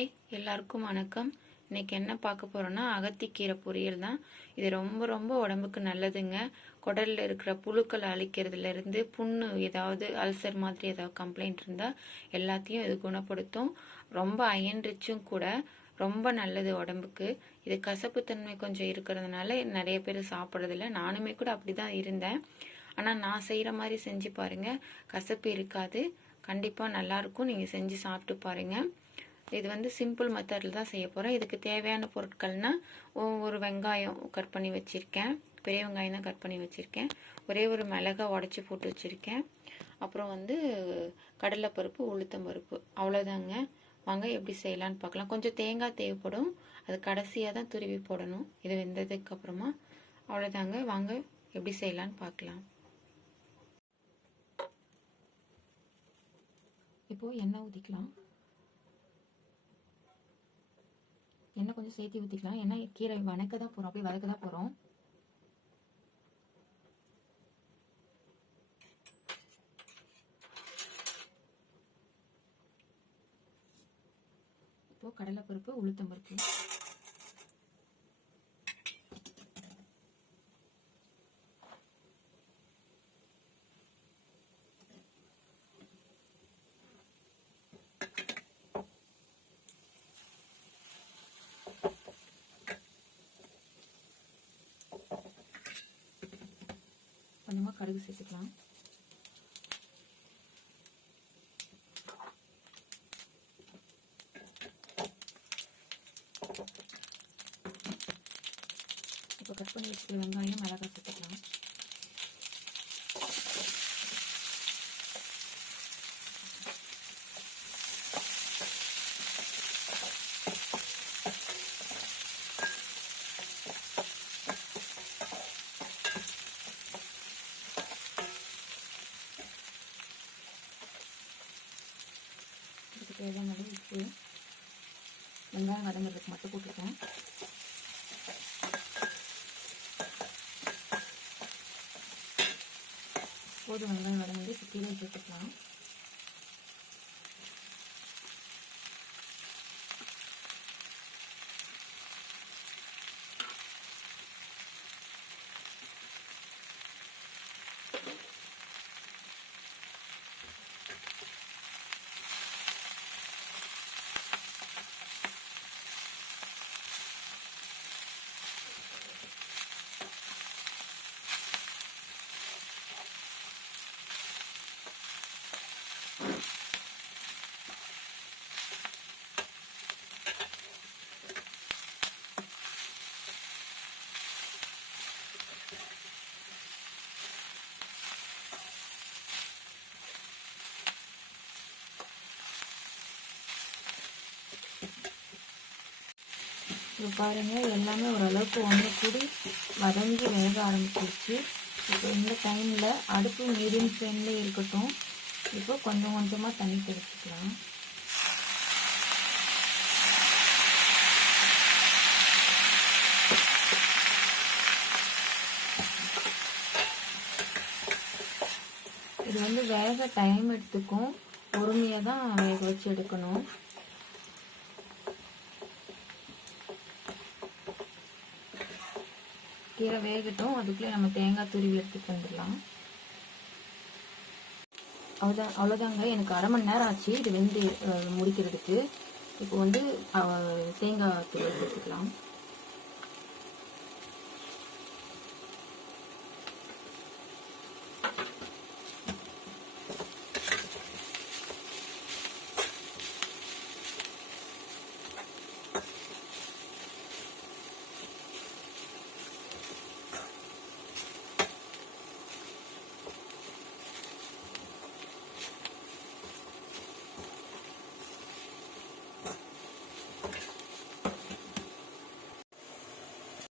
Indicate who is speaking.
Speaker 1: Hi எல்லாருக்கும் வணக்கம். இன்னைக்கு என்ன பார்க்க போகிறோன்னா அகத்திக்கீரை பொரியல் தான். இது ரொம்ப ரொம்ப உடம்புக்கு நல்லதுங்க. குடலில் இருக்கிற புழுக்களை அழிக்கிறதுலேருந்து புண்ணு ஏதாவது அல்சர் மாதிரி ஏதாவது கம்ப்ளைண்ட் இருந்தால் எல்லாத்தையும் இது குணப்படுத்தும். ரொம்ப அயன் ரிச்சும் கூட ரொம்ப நல்லது உடம்புக்கு. இது கசப்புத்தன்மை கொஞ்சம் இருக்கிறதுனால நிறைய பேர் சாப்பிட்றதில்ல. நானுமே கூட அப்படி தான் இருந்தேன். ஆனால் நான் செய்கிற மாதிரி செஞ்சு பாருங்கள் கசப்பு இருக்காது. கண்டிப்பாக நல்லாயிருக்கும் நீங்கள் செஞ்சு சாப்பிட்டு பாருங்கள் இது வந்து சிம்பிள் மெத்தடில் தான் செய்ய போகிறேன் இதுக்கு தேவையான பொருட்கள்னால் ஒரு வெங்காயம் கட் பண்ணி வச்சுருக்கேன். பெரிய வெங்காயம் தான் கட் பண்ணி வச்சுருக்கேன். ஒரே ஒரு மிளகா உடச்சி போட்டு வச்சுருக்கேன். அப்புறம் வந்து கடலைப்பருப்பு உளுத்தம்பருப்பு. அவ்வளோதாங்க வாங்க எப்படி செய்யலான்னு பார்க்கலாம். கொஞ்சம் தேங்காய் தேவைப்படும். அது கடைசியாக தான் துருவி போடணும். இது வெந்ததுக்கு அப்புறமா. அவ்வளோதாங்க வாங்க எப்படி செய்யலான்னு பார்க்கலாம். இப்போது எண்ணெய் ஊற்றிக்கலாம் எண்ணெய் கொஞ்சம் சேர்த்து ஊற்றிக்கலாம் ஏன்னா கீரை வணக்க தான் போகிறோம் அப்படியே வதக்க தான் போகிறோம் இப்போ கடலைப்பருப்பு உளுத்தம்பருப்பு. கொஞ்சமாக கடுகு சேர்த்துக்கலாம். இப்போ கட் பண்ணி வச்சுக்கிற வெங்காயம் மிளகாய் சேர்த்துக்கலாம் இதுக்கு தேவையான அளவு உப்பு வெங்காயம் வதங்குறதுக்கு மட்டும் போட்டுருக்கேன். போதும் வெங்காயம் வதங்கி சுற்றிலும் போட்டுக்கலாம் இப்போ பாருங்கள் எல்லாமே ஓரளவுக்கு ஒன்று கூடி வதங்கி வேக ஆரம்பிச்சிருச்சு. இப்போ இந்த டைமில் அடுப்பு மீடியம் ஃப்ளேம்லேயே இருக்கட்டும். இப்போ கொஞ்சம் கொஞ்சமாக தண்ணி தெளிச்சுக்கலாம். இது வந்து வேக டைம் எடுத்துக்கும். பொறுமையாக தான் வேக வச்சு எடுக்கணும். கீரை வேகட்டும். அதுக்குள்ளே நம்ம தேங்காய் துருவி எடுத்துட்டு வந்துடலாம். அவ்வளோதான் அவ்வளோதாங்க. எனக்கு அரை மணி நேரம் ஆச்சு. இது வெந்து முடிக்கிறதுக்கு. இப்போ வந்து தேங்காய் துருவி எடுத்துக்கலாம்.